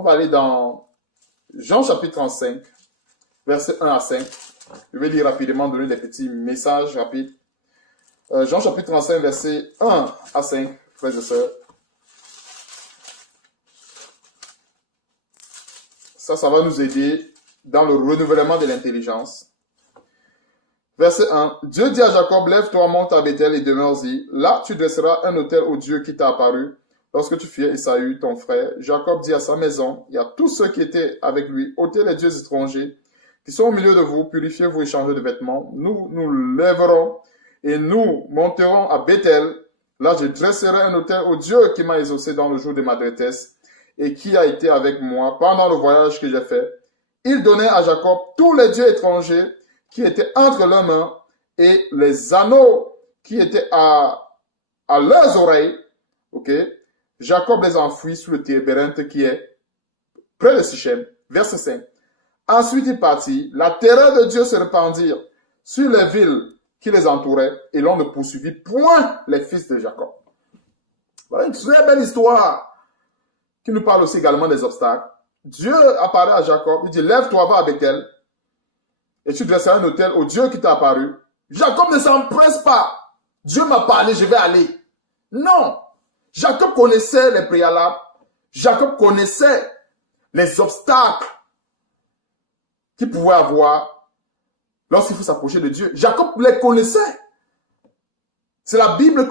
On va aller dans Jean chapitre 35, versets 1 à 5. Je vais lire rapidement, donner des petits messages rapides. Jean chapitre 35, versets 1 à 5, frères et sœurs. Ça va nous aider dans le renouvellement de l'intelligence. Verset 1. Dieu dit à Jacob, lève-toi, monte à Bethel et demeure-y. Là, tu dresseras un autel au Dieu qui t'a apparu lorsque tu fuyais Esaü, ton frère. Jacob dit à sa maison et à tous ceux qui étaient avec lui, ôtez les dieux étrangers qui sont au milieu de vous, purifiez-vous et changez de vêtements. Nous nous lèverons et nous monterons à Bethel. Là, je dresserai un autel au Dieu qui m'a exaucé dans le jour de ma détresse et qui a été avec moi pendant le voyage que j'ai fait. Il donnait à Jacob tous les dieux étrangers qui étaient entre leurs mains et les anneaux qui étaient à leurs oreilles. Ok? Jacob les enfouit sous le tébérinthe qui est près de Sichem. Verset 5. Ensuite il partit. La terreur de Dieu se répandit sur les villes qui les entouraient et l'on ne poursuivit point les fils de Jacob. Voilà une très belle histoire qui nous parle aussi également des obstacles. Dieu apparaît à Jacob, il dit, lève-toi, va à Bethel, et tu dresseras un autel au Dieu qui t'a apparu. Jacob ne s'empresse pas. Dieu m'a parlé, je vais aller. Non. Jacob connaissait les préalables. Jacob connaissait les obstacles qu'il pouvait avoir lorsqu'il faut s'approcher de Dieu. Jacob les connaissait. C'est la Bible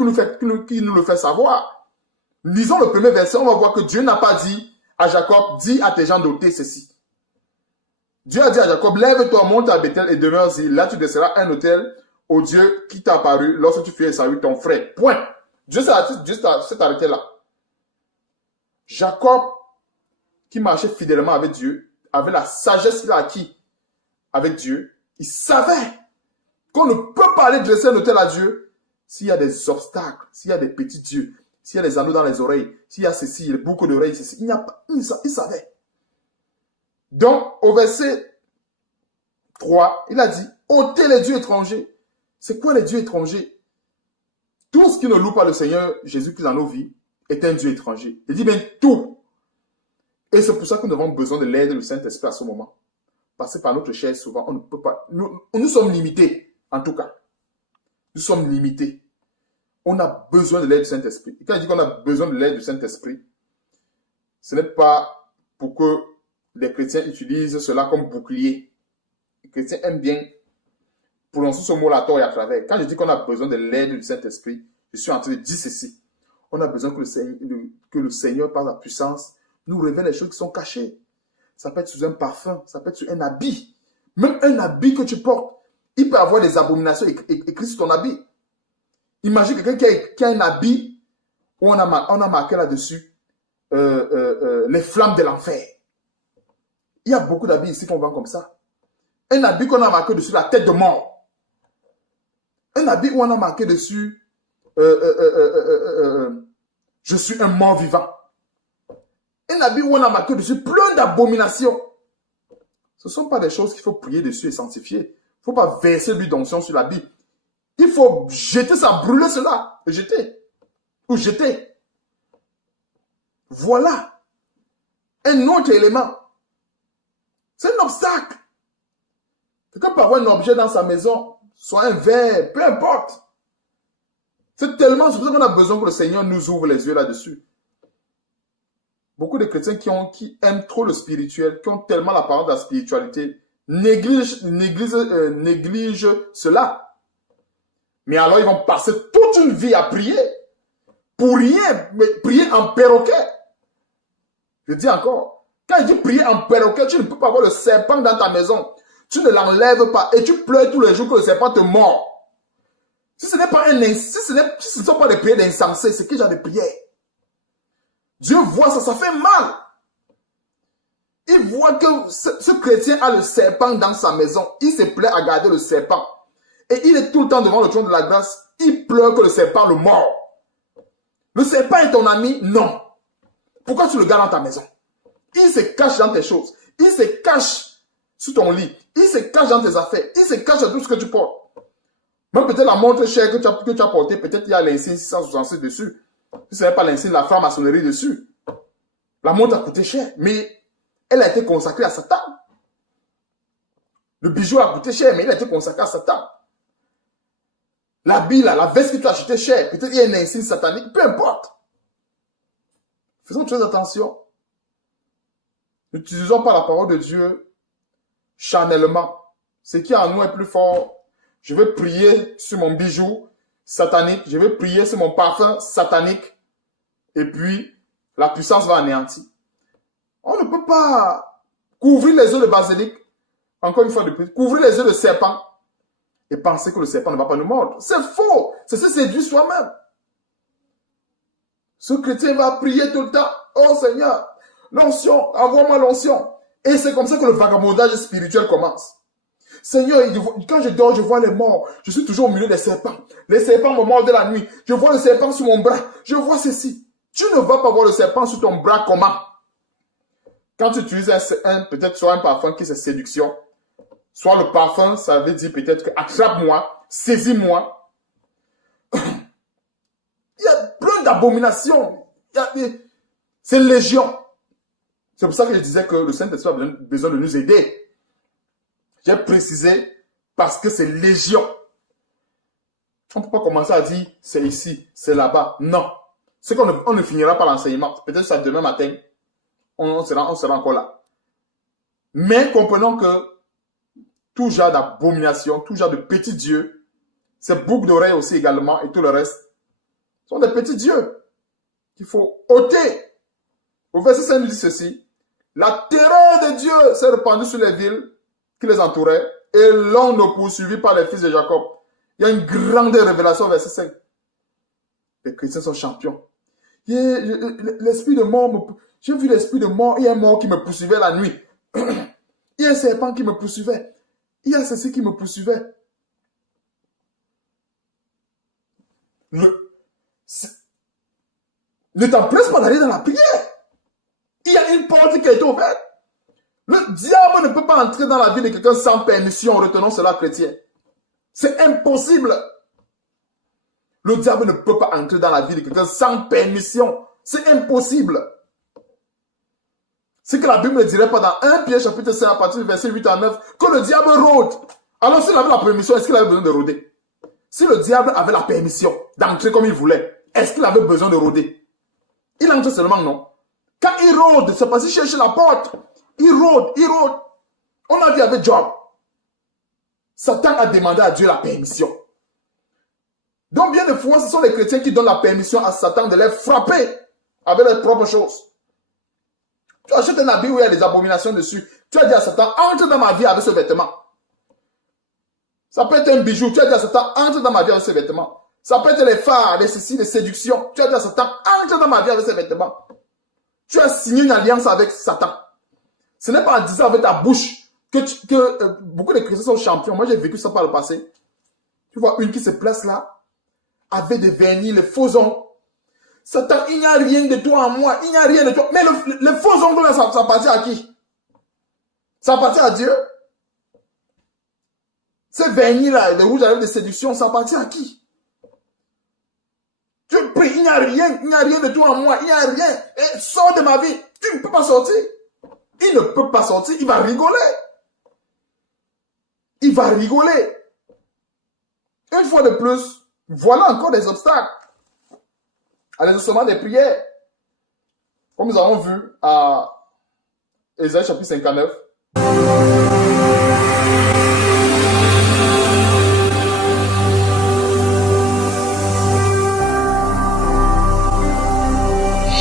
qui nous le fait savoir. Lisons le premier verset, on va voir que Dieu n'a pas dit à Jacob, dis à tes gens d'ôter ceci. Dieu a dit à Jacob, lève-toi, monte à Bethel et demeure-y. Là, tu dresseras un autel au Dieu qui t'a apparu lorsque tu fuyais Esaü, ton frère. Point. Dieu s'est arrêté là. Jacob, qui marchait fidèlement avec Dieu, avait la sagesse qu'il a acquis avec Dieu. Il savait qu'on ne peut pas aller dresser un autel à Dieu s'il y a des obstacles, s'il y a des petits dieux, s'il y a des anneaux dans les oreilles, s'il y a ceci, les boucles d'oreilles, ceci. Il savait. Donc, au verset 3, il a dit, ôtez les dieux étrangers. C'est quoi les dieux étrangers? Tout ce qui ne loue pas le Seigneur Jésus-Christ dans nos vies est un Dieu étranger. Il dit bien tout. Et c'est pour ça que nous avons besoin de l'aide du Saint-Esprit à ce moment. Parce que par notre chair, souvent, on ne peut pas. Nous sommes limités, en tout cas. Nous sommes limités. On a besoin de l'aide du Saint-Esprit. Et quand il dit qu'on a besoin de l'aide du Saint-Esprit, ce n'est pas pour que les chrétiens utilisent cela comme bouclier. Les chrétiens aiment bien prononcer ce mot-là à tort et à travers. Quand je dis qu'on a besoin de l'aide du Saint-Esprit, je suis en train de dire ceci. On a besoin que le Seigneur, par la puissance, nous révèle les choses qui sont cachées. Ça peut être sous un parfum, ça peut être sur un habit. Même un habit que tu portes, il peut avoir des abominations écrites sur ton habit. Imagine quelqu'un qui a un habit où on a marqué là-dessus les flammes de l'enfer. Il y a beaucoup d'habits ici qu'on vend comme ça. Un habit qu'on a marqué dessus la tête de mort. Un habit où on a marqué dessus je suis un mort vivant. Un habit où on a marqué dessus plein d'abominations. Ce ne sont pas des choses qu'il faut prier dessus et sanctifier. Il ne faut pas verser l'huile d'onction sur l'habit. Il faut jeter ça, brûler cela. Et jeter. Ou jeter. Voilà. Un autre élément. C'est un obstacle. Quelqu'un peut avoir un objet dans sa maison, soit un verre, peu importe. C'est tellement pour ça qu'on a besoin que le Seigneur nous ouvre les yeux là-dessus. Beaucoup de chrétiens qui aiment trop le spirituel, qui ont tellement l'apparence de la spiritualité, négligent cela. Mais alors ils vont passer toute une vie à prier. Pour rien, mais prier en perroquet. Je dis encore, quand il dit prier en perroquet, tu ne peux pas avoir le serpent dans ta maison. Tu ne l'enlèves pas et tu pleures tous les jours que le serpent te mord. Si ce n'est pas si ce ne sont pas des prières d'insensés, c'est quel genre de prière? Dieu voit ça, ça fait mal. Il voit que ce chrétien a le serpent dans sa maison. Il se plaît à garder le serpent. Et il est tout le temps devant le trône de la grâce. Il pleure que le serpent le mord. Le serpent est ton ami? Non. Pourquoi tu le gardes dans ta maison? Il se cache dans tes choses. Il se cache sous ton lit. Il se cache dans tes affaires. Il se cache dans tout ce que tu portes. Même peut-être la montre chère que tu as portée, peut-être il y a l'insigne 666 dessus. Si ce n'est pas l'insigne, la franc-maçonnerie dessus. La montre a coûté cher. Mais elle a été consacrée à Satan. Le bijou a coûté cher, mais il a été consacré à Satan. L'habit, la veste que tu as acheté cher, peut-être il y a une insigne satanique, peu importe. Faisons très attention. N'utilisons pas la parole de Dieu charnellement. Ce qui en nous est plus fort. Je vais prier sur mon bijou satanique, je vais prier sur mon parfum satanique, et puis la puissance va anéantir. On ne peut pas couvrir les œufs de basilic, encore une fois de plus, couvrir les œufs de serpent, et penser que le serpent ne va pas nous mordre. C'est faux. C'est se séduire soi-même. Ce chrétien va prier tout le temps. Oh Seigneur, l'onction, envoie-moi l'onction. Et c'est comme ça que le vagabondage spirituel commence. Seigneur, quand je dors, je vois les morts. Je suis toujours au milieu des serpents. Les serpents me mordent la nuit. Je vois le serpent sur mon bras. Je vois ceci. Tu ne vas pas voir le serpent sur ton bras comment? Quand tu utilises peut-être soit un parfum qui c'est séduction, soit le parfum, ça veut dire peut-être que attrape-moi, saisis-moi. Il y a plein d'abominations. C'est légion. C'est pour ça que je disais que le Saint-Esprit a besoin de nous aider. J'ai précisé parce que c'est légion. On ne peut pas commencer à dire c'est ici, c'est là-bas. Non. C'est qu'on ne finira pas l'enseignement. Peut-être ça demain matin, on sera encore là. Mais comprenons que tout genre d'abomination, tout genre de petits dieux, ces boucles d'oreilles aussi également et tout le reste, sont des petits dieux qu'il faut ôter. Au verset 5 nous dit ceci. La terreur de Dieu s'est répandue sur les villes qui les entouraient et l'on ne poursuivit par les fils de Jacob. Il y a une grande révélation au verset 5. Les chrétiens sont champions. L'esprit de mort, j'ai vu l'esprit de mort, il y a un mort qui me poursuivait la nuit. Il y a un serpent qui me poursuivait. Il y a ceci qui me poursuivait. Ne t'empresse pas d'aller dans la prière. Il y a une porte qui a été ouverte. Le diable ne peut pas entrer dans la vie de quelqu'un sans permission. Retenons cela, chrétien. C'est impossible. Le diable ne peut pas entrer dans la vie de quelqu'un sans permission. C'est impossible. C'est que la Bible ne dirait pas dans 1 Pierre chapitre 5 à partir du verset 8 à 9 que le diable rôde. Alors s'il avait la permission, est-ce qu'il avait besoin de rôder? Si le diable avait la permission d'entrer comme il voulait, est-ce qu'il avait besoin de rôder? Il entre seulement, non. Quand il rôde, c'est parce qu'il cherche la porte. Il rôde, il rôde. On a vu avec Job. Satan a demandé à Dieu la permission. Donc bien des fois, ce sont les chrétiens qui donnent la permission à Satan de les frapper avec leurs propres choses. Tu achètes un habit où il y a des abominations dessus. Tu as dit à Satan, entre dans ma vie avec ce vêtement. Ça peut être un bijou. Tu as dit à Satan, entre dans ma vie avec ce vêtement. Ça peut être les phares, les ceci, les séductions. Tu as dit à Satan, entre dans ma vie avec ce vêtement. Tu as signé une alliance avec Satan. Ce n'est pas en disant avec ta bouche que beaucoup de chrétiens sont champions. Moi, j'ai vécu ça par le passé. Tu vois une qui se place là, avec des vernis, les faux ongles. Satan, il n'y a rien de toi en moi. Il n'y a rien de toi. Mais les faux ongles là, ça appartient à qui? Ça appartient à Dieu. Ces vernis là, les rouges à lèvres de séduction, ça appartient à qui? Tu pries, il n'y a rien de toi en moi, il n'y a rien. Et sors de ma vie. Tu ne peux pas sortir. Il ne peut pas sortir, il va rigoler. Il va rigoler. Une fois de plus, voilà encore des obstacles à l'exaucement des prières. Comme nous avons vu à Ésaïe chapitre 59.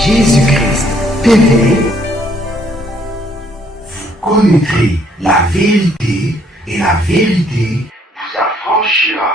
Jésus-Christ TV, vous connaîtrez la vérité et la vérité vous affranchira.